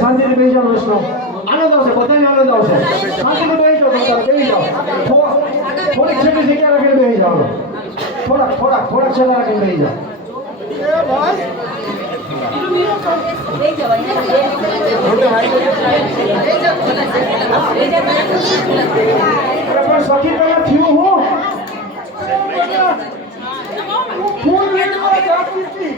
શાંતિથી બેસી જાઓ વૈષ્ણવ આનંદ આવશે બધાને આનંદ આવશે શાંતિથી બેસી જાઓ બેસી જાઓ થોડીક છેટી જગ્યા રાખીને બેસી જાઓ થોડાક છેલ્લા રાખીને બેસી જાઓ પણ સખી પેલા થયું હું ફૂલ લેવા જાતી હતી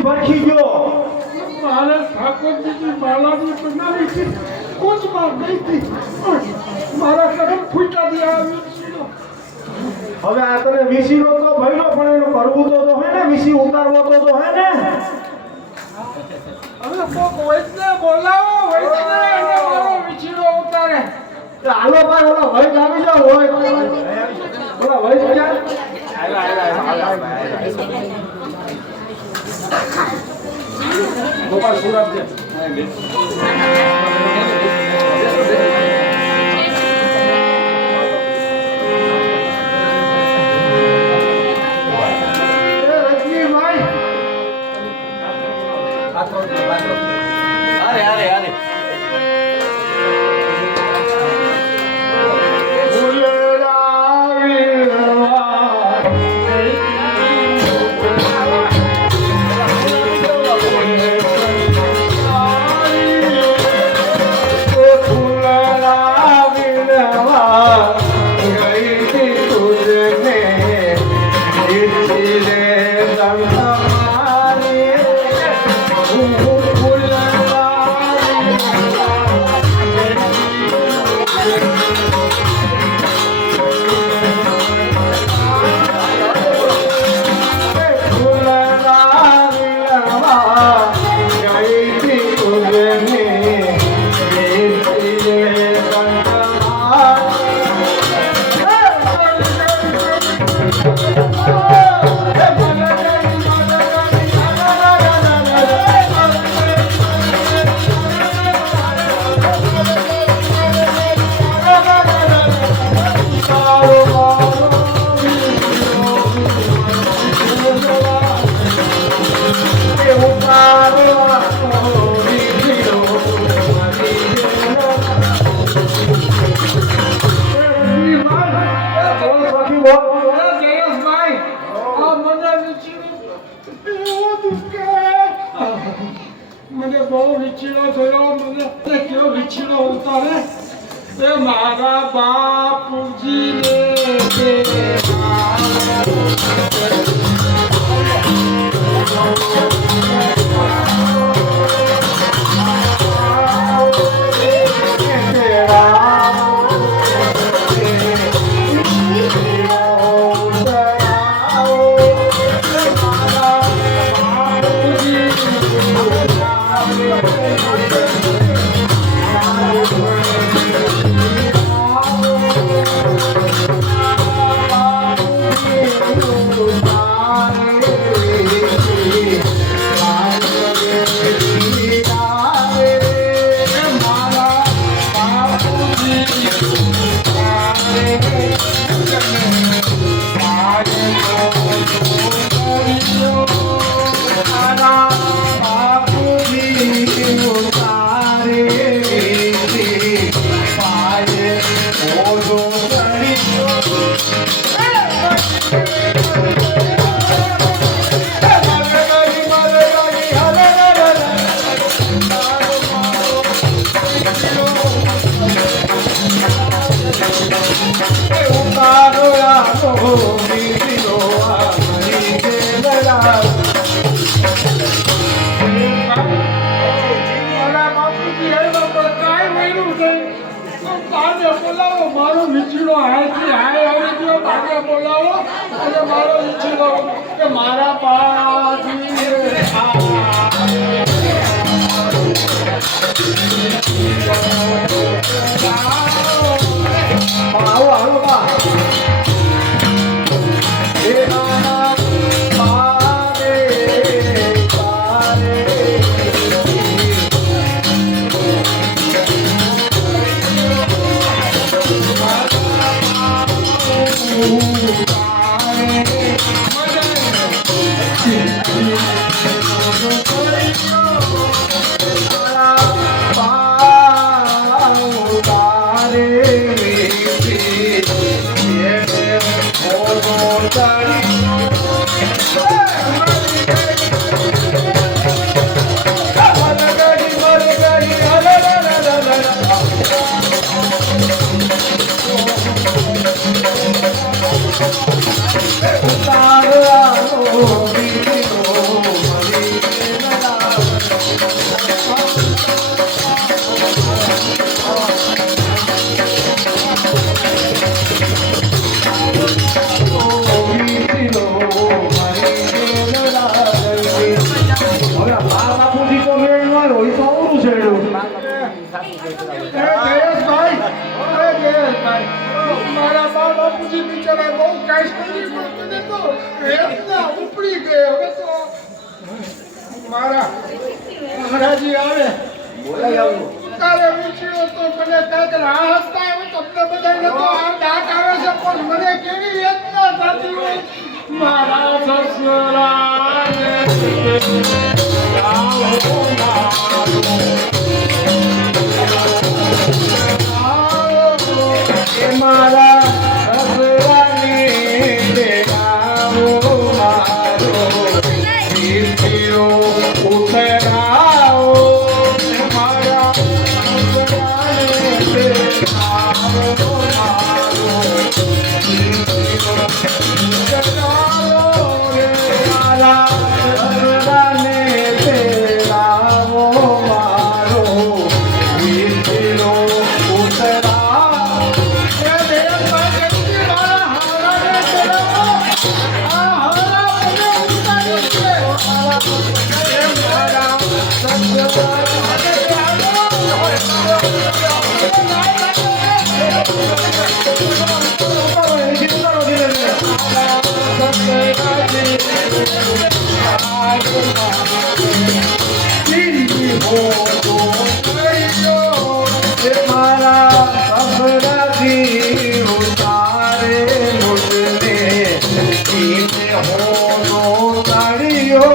ભરખી ગયો મારે ઠાકોરજીની માળાની બનાવી કોચમાં ગઈ હતી મારા કરમ ફૂટા દિયા હવે આ તને વીસીનો તો ભઈલો પણ એનું કરવું તો હોય ને વીસી ઉતારવો તો હોય ને હવે કોક વૈદ્ય બોલાવો વૈદ્ય એને મારો વીસીનો ઉતારે હાલો ભાઈ ઓલા વૈદ આવી જાવ હોય ઓલા વૈદ ક્યાં ગોપાલ સુરત છે મને બહુ વિચીડો થયો મને કેવો વિચીડો ઉતારે એ મારા બાપુજી ને મારો વિચીડો હાયથી હાય આવી ગયો બાગે બોલાવો અને મારો વિચીડો કે મારા પાછી છેડ્યું મારા બા બાપુજી બિચારા બહુ કાશ કરી પણ મને તો વેદના ઉપડી ગઈ હવે તો મારા મહારાજી આવે તારે વિચારો તો મને કાંઈક રાહત થાય હવે તમને બધાને તો આ દાંત આવે છે પણ મને કેવી વેદના થતી હોય મારા સસરાને મારા સસરાને દેખાવો મારો વીરજીઓ ઉતરાવો મારા સસરાને દેખાવો મારો વીરજીઓ ઉતરાવો મારા સસરાને દેખાવો મારો વીરજીઓ મારા સસરાજી ઉતારે મુજને પીને હોનો તાળીઓ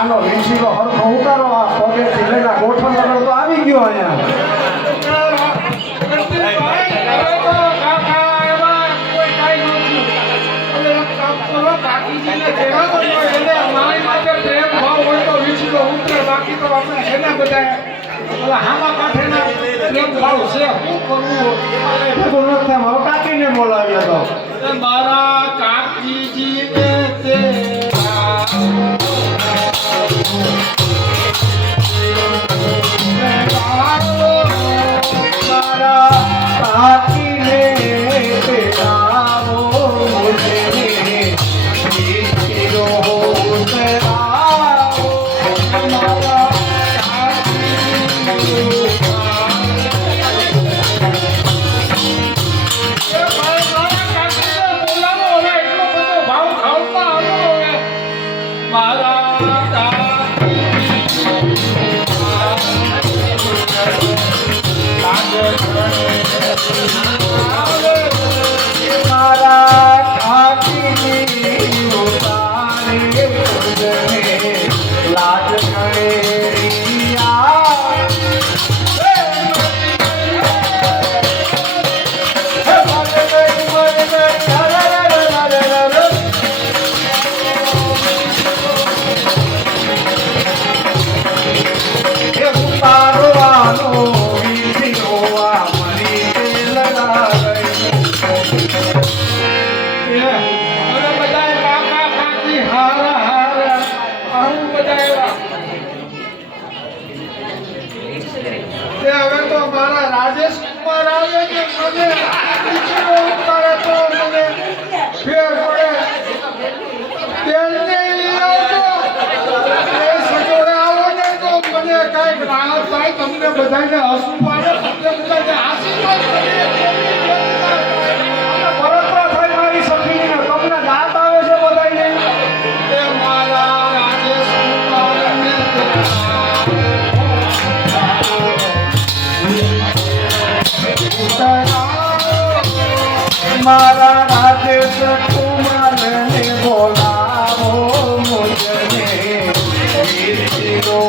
આનો વીસીનો હરખો ઉતારો આ પગેથી લઈને ગોઠણ તો આવી ગયો અહીંયા એના બધા ઓલા હામા કાંઠેના પ્રેમ ભાવ છે શું કરવું ભેગું નથી થાય હવે કાકીને બોલાવ્યા તો એ મારા કાકીજીને તેરા મારા કાકીને તેરાવો મુજને દીકરો તેરાવો મારા મારા કાકીની ઉતારે મુજને લાજ કરે રિયા હવે તો મારા રાજેશ કુમાર આવે કે મને દીકરો ઉતારે તો મને ફેર પડે તેને લઈ આવજો એ સજોડે આવો ને તો મને કાંઈક રાહત થાય તમને બધાને હસવું પાડે તમને બધાને આશીર્વાદ કરીએ બરોબર થઈ મારી સખીને તમને દાંત આવે છે બધાને એ મારા રાજેશ કુમારને મારા રાજેશ કુમારને બોલાવો મુજને દીકરો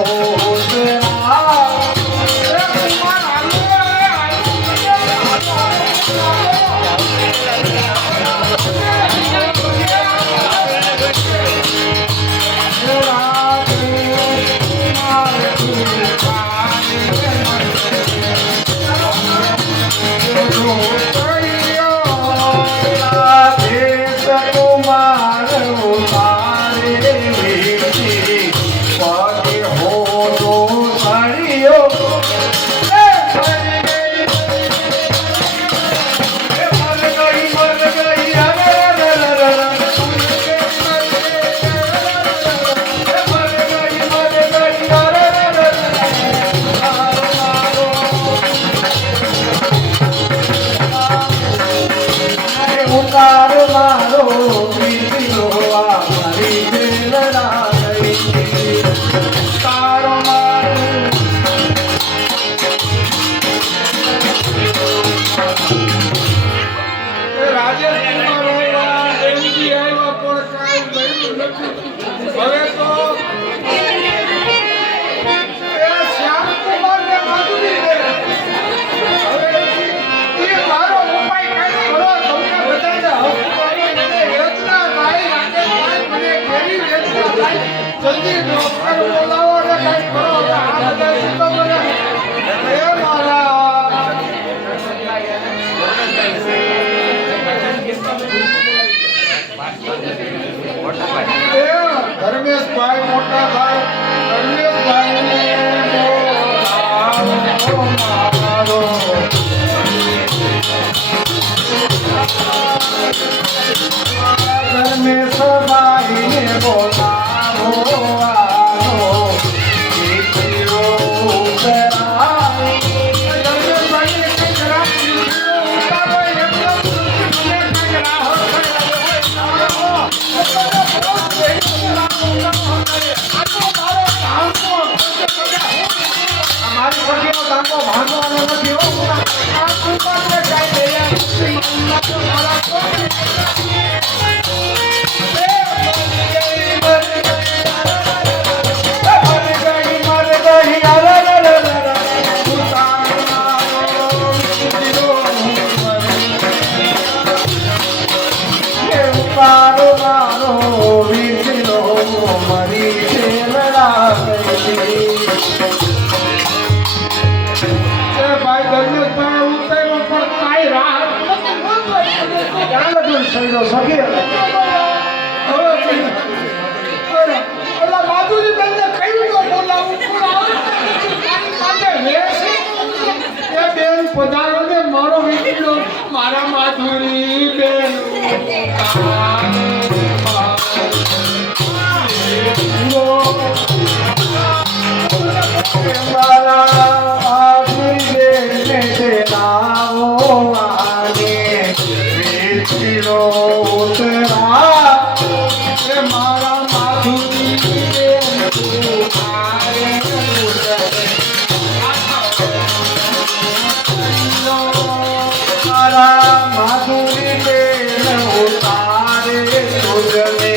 ઉતાર મારો બીજો આ મારી વેલરા ગઈ તારો મારો રાજેશ કુમાર આવ્યા એમજી આવ્યા પણ કાંઈ બન્યું નથી હવે તો એ શ્યામ કુમારને માધુરી દે હવે એ મારો ઉપાય કાંઈ કરો તમને બધાને હસવું મને વેદના થાય રાજેશભાઈ મને કેવી વેદના થાય જલ્દી ડોક્ટર બોલાવો ને કાંઈ કરો આ બધા તો મને એ મારા ધર્મેશભાઈ મોટા ભાઈ ધર્મેશભાઈ મારો ધર્મેશભાઈને બોલાવો આનો દીકરો ઉતરાય ધર્મેશભાઈને કઈ ખરાબ ઉતારો એકદમ મને કઈ મારી સખીનો ટાંકો ભાંગવાનો નથી હો મારો મારો વીજળો મરી છે લડા ગઈ સૈડો સખી ઓલા માધુરી બેનને કઈ તો બોલાવું પણ આવે તારી માથે વેસી એ બેન પધારો ને મારો વીટીલો મારા માધુરી બેન મારા માધુરી માધુરી બેન ઉતારે તુજને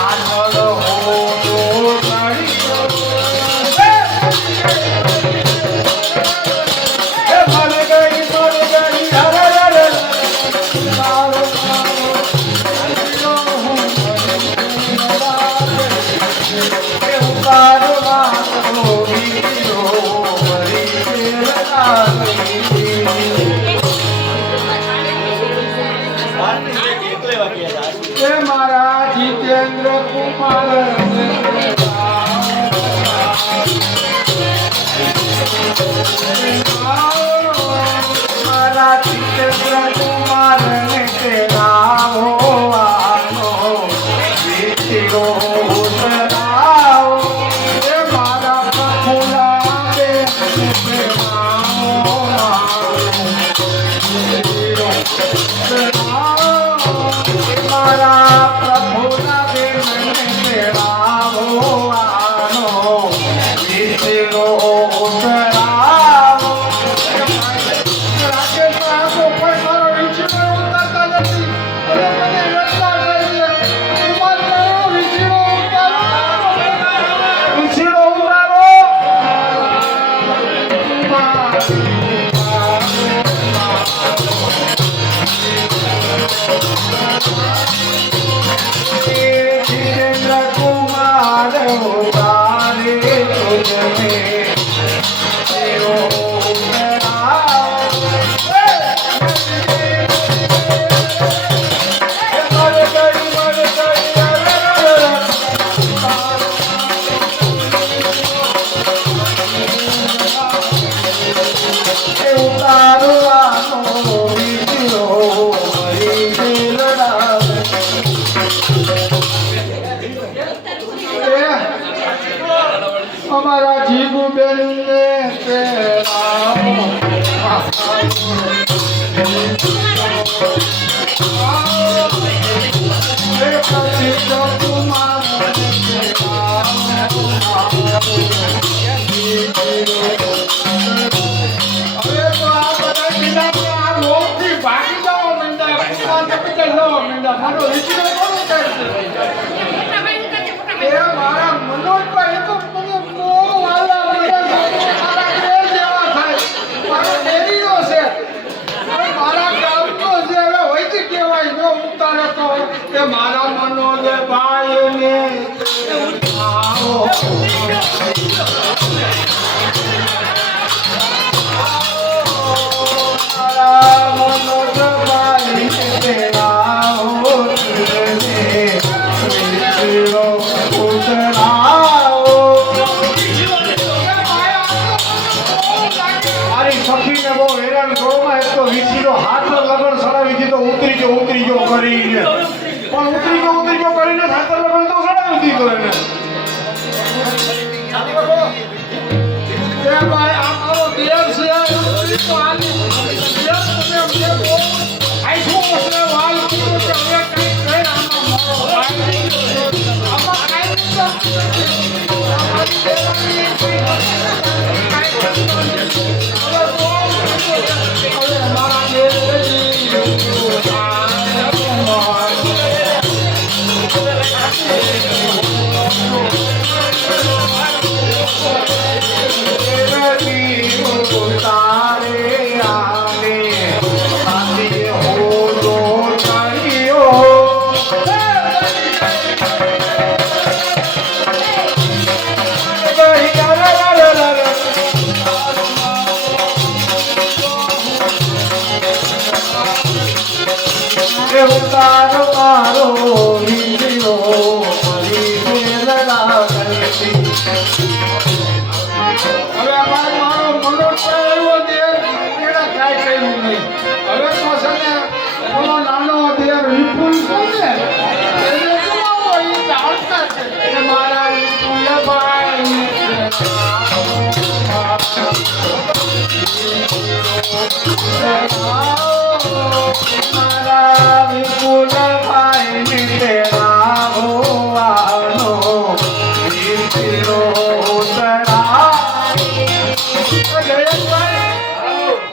આનંદ હોતો મારા જીતેન્દ્ર કુમાર મારા ચિત્ર કુમાર ને તેરાવો આનો વીતીરો ઉતરાવો એ મારા પ્રભુલા બેન પ્રેમાઓ મારા પ્રભુના બેન તેરાવો આનો વીતીરો ઉતરાવો રાજેશમાં આખો કોઈ મારો વીંછીડો ઉતારતા નથી અને મને રસ્તા કરી છે કુમાર મારો વીંછીડો ઉતારો ઉછીડો ઉતારો જીતેન્દ્ર કુમાર ઉતારે તુજને તેરો ઉતરાવો અમારા જીગુ બેન ને ભાગી જાઓ મંડા મારો વિચાર કોણ કરશે એ મારા મનોજ ભાઈ તો મને બહુ વાલા મારા ઘરે જેવા થાય મારો ડેરીનો છે હવે મારા ગામનો છે હવે હોય કહેવાય જો ઉતારે તો કે મારા મનોજ ભાઈ ને આવો સખીને બહુ હેરાન કરવામાં એક તો વીસીનો હાથ લગન સડાવી દીધો ઉતરી ગયો કરીને પણ ઉતરી ગયો કરીને હાથ લગન તો સડાવી દીધો એને એ ભાઈ આ મારો દેવ છે તો આની દેવ તમે અમને બહુ આઈફો છે વાલ કીધું કે હવે કઈ કહે આનો મારો ભાઈ આમાં કાઈ નથી અમારી દેવાની હવે મારા દેવ એ ઉતાર મારો વિંદીઓ મારી મેલડા કરતી. હવે અમારે મારો મનોજ એવો દેર એને કાંઈ કર્યું નહીં. હવે તો છે ને ઓલો નાનો દેર વિપુલ છે ને એને જોવો એ જાણતા છે કે મારા વિપુલ ભાઈ મારા વિપુલ ભાઈ ને તેરા હોવાનો વિંદીઓ ઉતરા.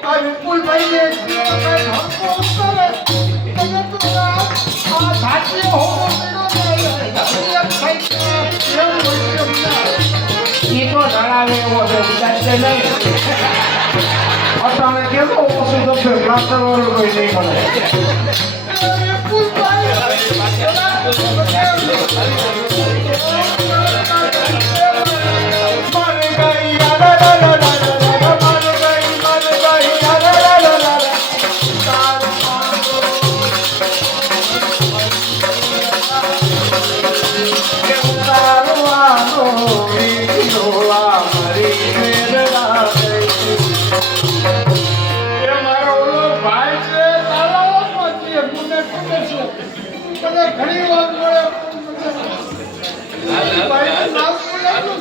આ વિપુલભાઈ ને કઈ હક્કો ઉતરે તમે તો આ સાચી હોવો ઈ તો જણાવે એવો છે વિચારશે નહીં. અટાણે કેતો ઓછું થશે પ્લાસ્ટર વાળું કોઈ નહીં મળે. ઘણી વાર મળે ભાઈ નામ બોલાવું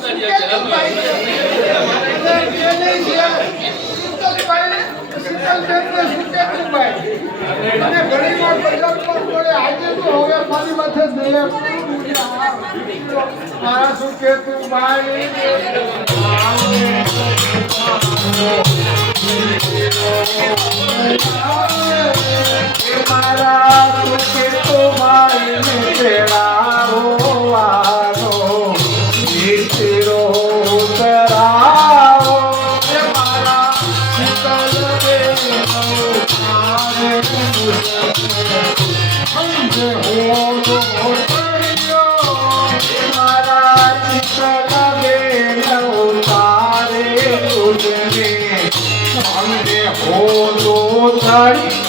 મારા શું કે તું ભાઈ મારા સુખે તો ભાઈ ને તેરા હોવાનો વિંદીઓ ઉતરાવો. મારા શીતલ મારા ચિત્ર બેન ઉતારે તુજને અમને હોલો ધરી.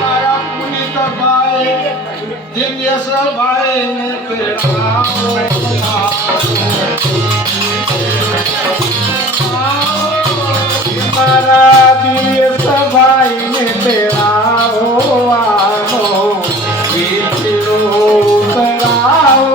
મારા પુનિત ભાઈ દિવ્યેશ ભાઈ ને પેલા મારા દિવ્યેશ ભાઈ ને તેરા હોવાનો વિંદીઓ ઉતરાવો.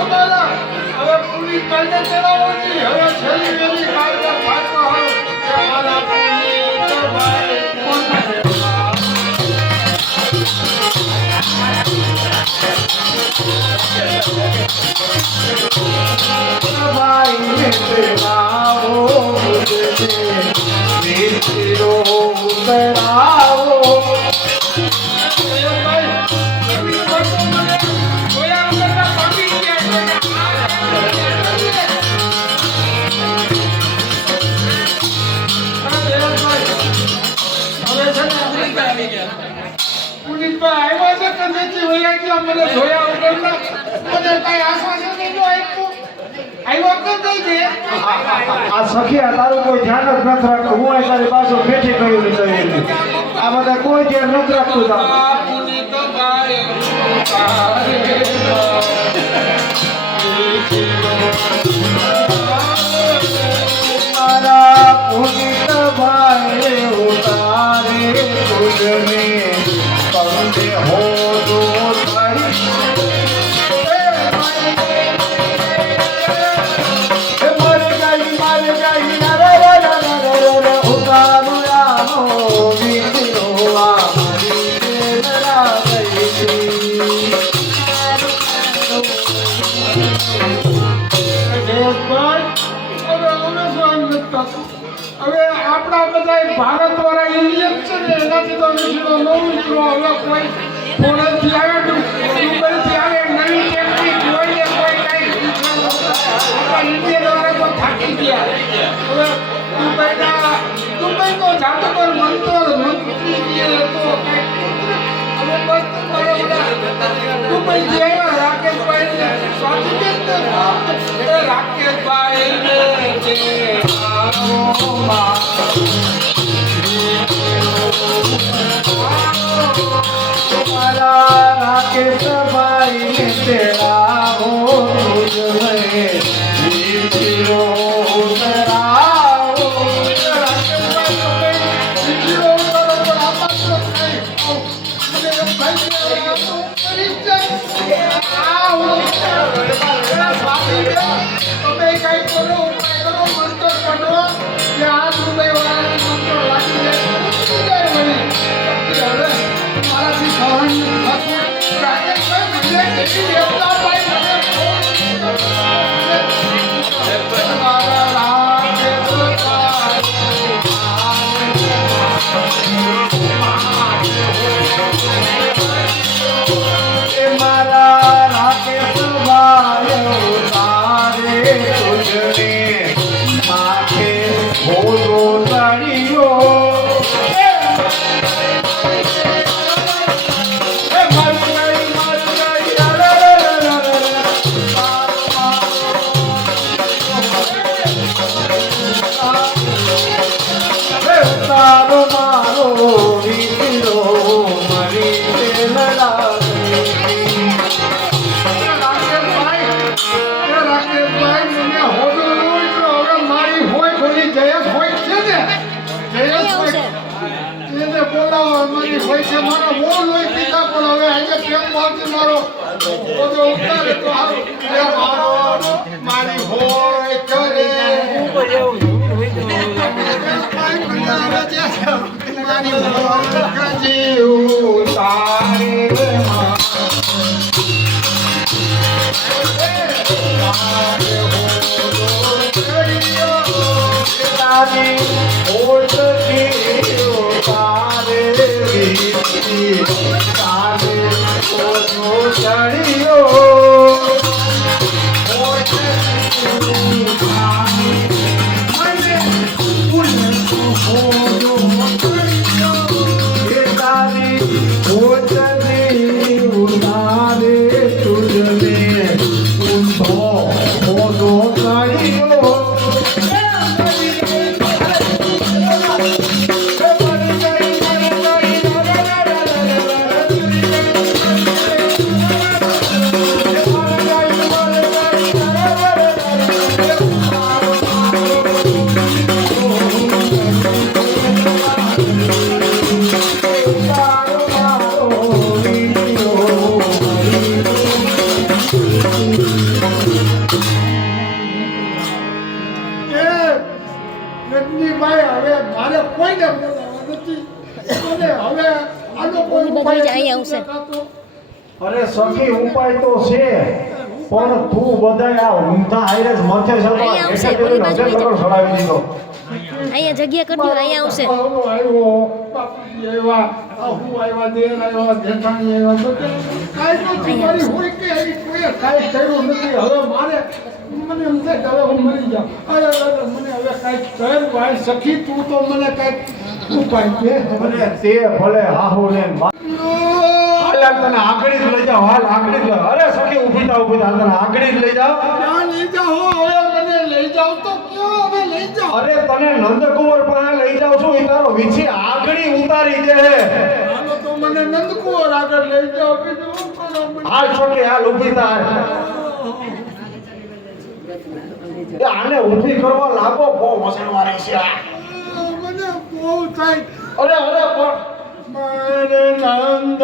મારા હવે પૂરી કાલે ચલાવવાની હવે છેલ્લી વેલી કાલે પાછો હાલો કે મારા પુનિત ભાઈ ભાઈ ને તેરા વિંદીઓ ઉતરાવો. પુનિતભાઈ આવ્યા છે કે નથી વયા ગયા મને જોયા વગર મને કઈ આશ્વાસન નહીં આપ્યું આવ્યો કે નહીં છે આ સખી તારું કોઈ ધ્યાન જ નથી રાખતું. હું અહીં તારી પાછળ બેઠી કર્યું આ બધા કોઈ ધ્યાન નથી રાખતું. પુનિતભાઈ ભાઈ હવે શું નથી થતું. હવે આપણા બધા ભારત વાળા ઇન્ડિયન છે ને એનાથી તો વિષયો નવું નીકળો. હવે કોઈ ફોરેનથી આવે દુબઈથી આવે નવી ટેકનિક જોઈએ કોઈ કઈ આપણા ઇન્ડિયન વાળા તો થાકી ગયા. હવે દુબઈનો જાદુગર મંત્રી જે હતો હવે બસ દુબઈ જે આવ્યા રાકેશભાઈ સ્વાતિબેન રાકેશભાઈ राकेशभाई ने तेरा हो तुझे विचिरो उतराओ તમે કઈ કરો ઉપાય કરો મંત્ર કરો કે આ દુબઈ વાળાને મંત્ર લાગી જાય હવે મારાથી સહન નથી રાકેશભાઈ મને કેટલી દેવતા ભાઈ मारा राकेशभाई तारे तुझने माथे भोलो तड़ियो तारो मारो वीरो मरी लड़ा રાકેશભાઈ મને હોદો ન ઉતરો. હવે મારી હોય થોડી જયેશ હોય છે ને જયેશ હોય એને બોલાવો. મારી હોય છે મારો બહુ લોહી પીતા પણ હવે આજે પ્રેમ ભાવથી મારો હોદો ઉતારે તો હારું. એ મારો મારી હોય કરે મારી હોય કજી ઉતારે રજનીભાઈ હવે મારે કોઈને બોલાવવા નથી અને હવે આનો કોઈ ઉપાય અહીંયા આવશે. અરે સખી ઉપાય તો છે પણ તું બધાય આ ઊંધા હાઈરે જ માથે અહીંયા આવશે, ઓલી બાજુ લઈ જાઓ. ચડાવી દીધો. અહીંયા જગ્યા કરી દો, અહીંયા આવશે. બાપુ આવ્યો, બાપુજી આવ્યા, આહુ આવ્યા, દેર આવ્યા, જેઠાણી આવ્યા, બધા કાંઈ નથી મારી હોય કે એવી કોઈએ કાંઈ કર્યું નથી. હવે મારે મને એમ થાય કે હવે હું મરી જાઉં. અરે મને હવે કાંઈક કર ભાઈ સખી તું તો મને કાંઈક ઉપાય દે. અને તે ભલે હાહુ ને હાલ તને આકડી જ લઈ જાઓ. હાલ આકડી જ લઈ. અરે સખી ઊભી થાવ તને આકડી જ લઈ જાઓ. ક્યાં લઈ જાઓ? હવે મને લઈ જાઓ તો ક્યાં હવે લઈ જાઓ? અરે તને નંદકુંવર પાસે લઈ જાઉં છું. એ તારો વીછી આકડી ઉતારી દે. હાલો તો મને નંદકુંવર આગળ લઈ જાઓ. બીજું શું કરો મને? હાલ સખી હાલ ઊભી થાય. આને ઊભી કરવા લાગો બહુ મસણવારી છે આ. મને બહુ થાય. અરે અરે પણ મારે નંદ